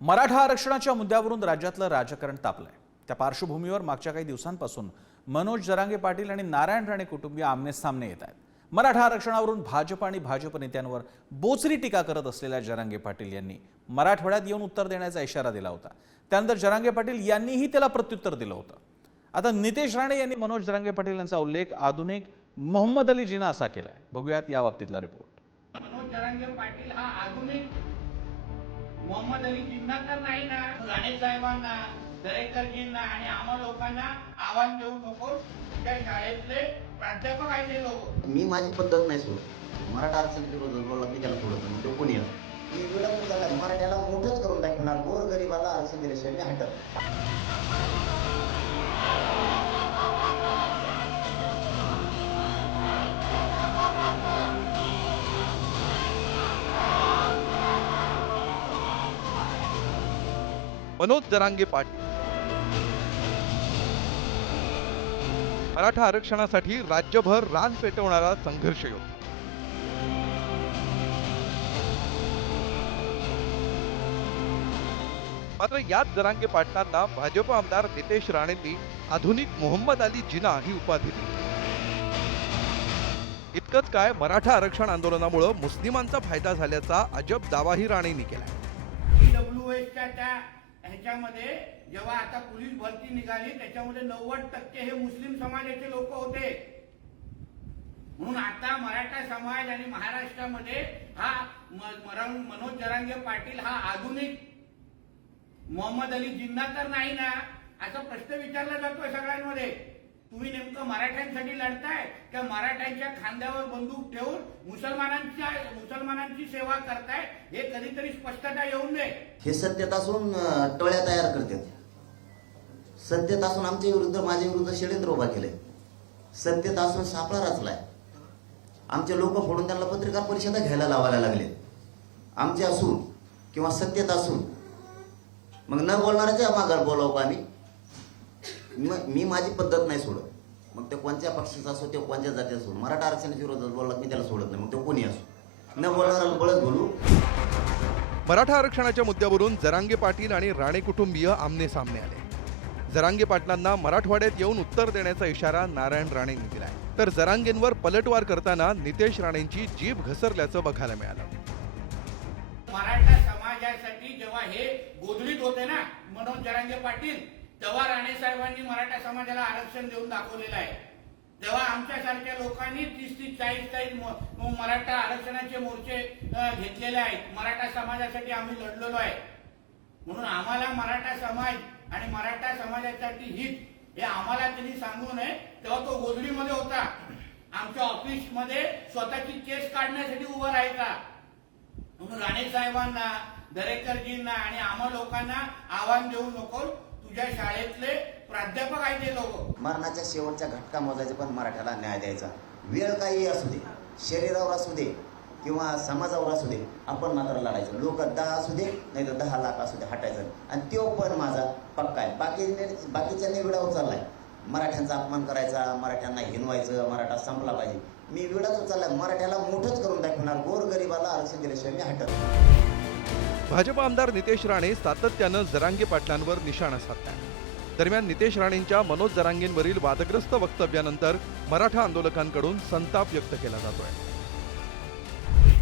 मराठा आरक्षणाच्या मुद्द्यावरून राज्यातलं राजकारण तापलंय. त्या पार्श्वभूमीवर मागच्या काही दिवसांपासून मनोज जरांगे पाटील आणि नारायण राणे कुटुंबीय आमने सामने येत आहेत. मराठा आरक्षणावरून भाजप आणि भाजप नेत्यांवर बोचरी टीका करत असलेल्या जरांगे पाटील यांनी मराठवाड्यात येऊन उत्तर देण्याचा इशारा दिला होता. त्यानंतर जरांगे पाटील यांनीही त्याला प्रत्युत्तर दिलं होतं. आता नितेश राणे यांनी मनोज जरांगे पाटील यांचा उल्लेख आधुनिक मोहम्मद अली जिना असा केलाय. बघूयात या बाबतीतला रिपोर्ट मनोज जरांगे पाटील हा आधुनिक मोहम्मद अली जिन्नाकर नाही ना राणे साहेबांना दरेकरजींना आणि आम्हा लोकांना आव्हान देऊ नको त्या शाळेतले प्राध्यापक आहे ते लोक. मी माझी पद्धत नाही सोडत. मराठा आरक्षण विरोधात बोलला मी त्याला सोडत नाही तो कोणी आहे? मी विलंब झाला. मराठ्याला मोठंच करून टाकणार. गोर गरीबाला आरक्षण दिल्याशिवाय मी हटत मनोज जरांगे पाटील. मराठा आरक्षणासाठी राज्यभर रान पेटवणारा संघर्ष योद्धा. मात्र याच जरांगे पाटलांना भाजप आमदार नितेश राणेंनी आधुनिक मोहम्मद अली जिना ही उपाधी दिली. इतकंच काय मराठा आरक्षण आंदोलनामुळे मुस्लिमांचा फायदा झाल्याचा अजब दावाही राणेंनी केला. ह्याच्यामध्ये जेव्हा आता पोलीस भरती निघाली त्याच्यामध्ये नव्वद टक्के हे मुस्लिम समाजाचे लोक होते. म्हणून आता मराठा समाज आणि महाराष्ट्रामध्ये हा मनोज जरांगे पाटील हा आधुनिक मोहम्मद अली जिन्ना तर नाही ना असा प्रश्न विचारला जातोय सगळ्यांमध्ये. मराठ्यांसाठी लढताय त्या मराठ्यांच्या खांद्यावर बंदूक ठेवून मुसलमानांच्या मुसलमानांची सेवा करताय हे कधीतरी स्पष्टता येऊ नये. हे सत्यत असून टोळ्या तयार करतात. सत्यत असून आमच्या विरुद्ध माझ्या विरुद्ध षडयंत्र उभा केलंय. सत्यत असून सापळा रचलाय. आमचे लोक फोडून त्यांना पत्रकार परिषदा घ्यायला लावायला लागले. आमचे असून किंवा सत्यत असून मग न बोलणाऱ्याच्या माघार बोलावं का आम्ही? मी माझी पद्धत नाही सोडत. मग ते कोणत्या पक्षाचा असो ते कोणत्या जाती असो. मराठा आरक्षणाच्या विरोधात बोलला मी त्याला सोडत नाही मग तो कोणी असो? न बोलणाऱ्याला बळच बोलू. मराठा आरक्षणाच्या मुद्द्यावरून जरांगे पाटील आणि राणे कुटुंबीय आमने सामने आले. जरांगे पाटलांना मराठवाड्यात येऊन उत्तर देण्याचा इशारा नारायण राणेंनी दिलाय. तर जरांगेंवर पलटवार करताना नितेश राणेंची जीभ घसरल्याचं बघायला मिळालं. मराठा समाजासाठी जेव्हा हे गोधडीत होते ना मनोज जरांगे पाटील तेव्हा राणे साहेबांनी मराठा समाजाला आरक्षण देऊन दाखवलेलं आहे. तेव्हा आमच्यासारख्या लोकांनी तीस तीस चाळीस चाळीस मराठा आरक्षणाचे मोर्चे घेतलेले आहेत. मराठा समाजासाठी आम्ही लढलेलो आहे. म्हणून आम्हाला मराठा समाज आणि मराठा समाजासाठी हित हे आम्हाला त्यांनी सांगू नये. तेव्हा तो गोधडीमध्ये होता. आमच्या ऑफिसमध्ये स्वतःची केस काढण्यासाठी उभं राहायचा. म्हणून राणे साहेबांना दरेकरजींना आणि आम्हा लोकांना आव्हान देऊ नको तुझ्या शाळेतले प्राध्यापक आहे ते लोक. मरणाच्या शेवटच्या घटका मोजायचा पण मराठ्याला न्याय द्यायचा. वेळ काही असू दे शरीरावर असू दे किंवा समाजावर असू दे आपण मात्र लढायचं. लोक दहा असू दे नाही तर दहा लाख असू दे हटायचं. आणि तो पण माझा पक्का आहे. बाकी बाकीच्यांनी विडा उचललाय. मराठ्यांचा अपमान करायचा मराठ्यांना हिनवायचं मराठा संपला पाहिजे. मी विडाच उचललाय. मराठ्याला मोठंच करून दाखवणार गोर गरीबाला आरक्षण दिल्याशिवाय मी हटत नाही. भाजप आमदार नितेश राणे सातत्यानं जरांगे पाटलांवर निशाणा साधतात दरम्यान नितेश राणेंच्या मनोज जरांगेंवरील वादग्रस्त वक्तव्यानंतर मराठा आंदोलकांकडून संताप व्यक्त केला जातोय.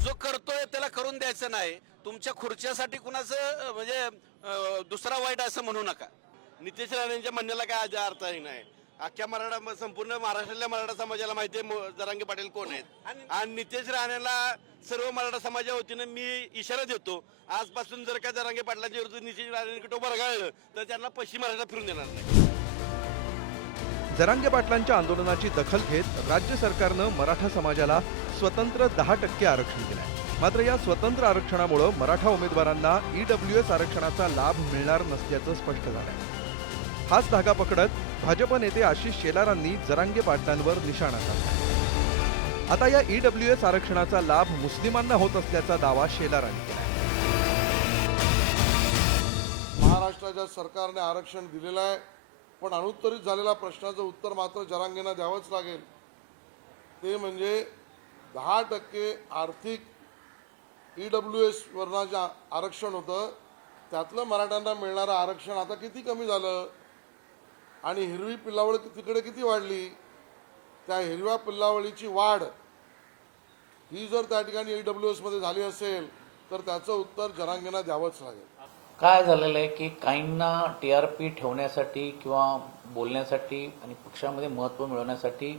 जो करतोय त्याला करून द्यायचं नाही. तुमच्या खुर्च्यासाठी कुणाचं म्हणजे दुसरा वाईट असं म्हणू नका. नितेश राणेंच्या म्हणण्याला काय आज अर्थ नाही. अख्ख्या मराठा संपूर्ण महाराष्ट्रातल्या मराठा समाजाला माहिती आहे जरांगे पाटील कोण आहेत. आणि नितेश राणेला सर्व मराठा समाजा वतीनं मी इशारा देतो आजपासून जर का जरांगे पाटलांच्या विरुद्ध नितेश राणेंकडे बरगाळलं तर त्यांना पश्चिम महाराष्ट्रात फिरून देणार नाही. जरांगे पाटलांच्या आंदोलनाची दखल घेत राज्य सरकारनं मराठा समाजाला स्वतंत्र दहा टक्के आरक्षण दिलंय. मात्र या स्वतंत्र आरक्षणामुळं मराठा उमेदवारांना ईडब्ल्यू एस आरक्षणाचा लाभ मिळणार नसल्याचं स्पष्ट झालंय. हाच धागा पकडत भाजप नेते आशिष शेलारांनी जरांगे पाटलांवर निशाणा साधला. आता या ईडब्ल्यू एस आरक्षणाचा लाभ मुस्लिमांना होत असल्याचा दावा शेलारांनी केला. महाराष्ट्राच्या सरकारने आरक्षण दिलेलं आहे पण अनुत्तरित झालेल्या प्रश्नाचं उत्तर मात्र जरांगेंना द्यावंच लागेल. ते म्हणजे दहा टक्के आर्थिक ई डब्ल्यू एस वरनं जे आरक्षण होतं त्यातलं मराठ्यांना मिळणारं आरक्षण आता किती कमी झालं? आणि हिरवी पिल्लावळ तिकडे किती वाढली? त्या हिरव्या पिल्लावळीची वाढ ही जर त्या ठिकाणी ई डब्ल्यू एसमध्ये झाली असेल तर त्याचं उत्तर जरांगेंना द्यावंच लागेल. काय झालेलं आहे की काहींना टी आर पी ठेवण्यासाठी किंवा बोलण्यासाठी आणि पक्षामध्ये महत्त्व मिळवण्यासाठी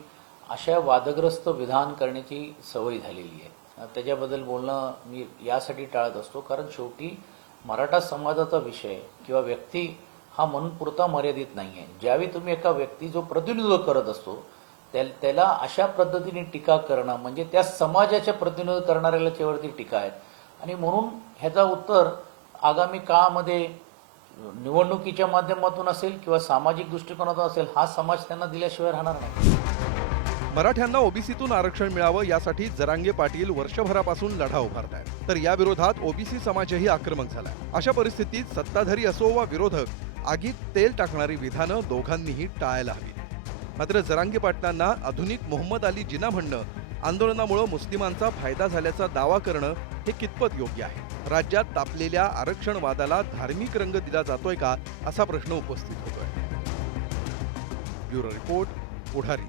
अशा वादग्रस्त विधान करण्याची सवय झालेली आहे. त्याच्याबद्दल बोलणं मी यासाठी टाळत असतो कारण शेवटी मराठा समाजाचा विषय किंवा व्यक्ती हा म्हणून पुरता मर्यादित नाही आहे ज्यावेळी तुम्ही एका व्यक्ती जो प्रतिनिधित्व करत असतो त्या- त्याला अशा पद्धतीने टीका करणं म्हणजे त्या समाजाच्या प्रतिनिधित्व करणाऱ्याला करणाऱ्याच्यावरती टीका आहेत आणि म्हणून ह्याचा उत्तर आगामी काळामध्ये निवडणुकीच्या माध्यमातून असेल किंवा सामाजिक दृष्टिकोनातून असेल हा समाज त्यांना दिल्याशिवाय राहणार नाही. मराठ्यांना ओबीसीतून आरक्षण मिळावं यासाठी जरांगे पाटील वर्षभरापासून लढा उभारतायत. तर या विरोधात ओबीसी समाजही आक्रमक झालाय. अशा परिस्थितीत सत्ताधारी असो वा विरोधक आगीत तेल टाकणारी विधानं दोघांनीही टाळायला हवी. मात्र जरांगी पाटलांना आधुनिक मोहम्मद अली जिना म्हणणं आंदोलनामुळे मुस्लिमांचा फायदा झाल्याचा दावा करणं हे कितपत योग्य आहे? राज्यात तापलेल्या आरक्षणवादाला धार्मिक रंग दिला जातोय का? असा प्रश्न उपस्थित होतोय. ब्युरो रिपोर्ट पुढारी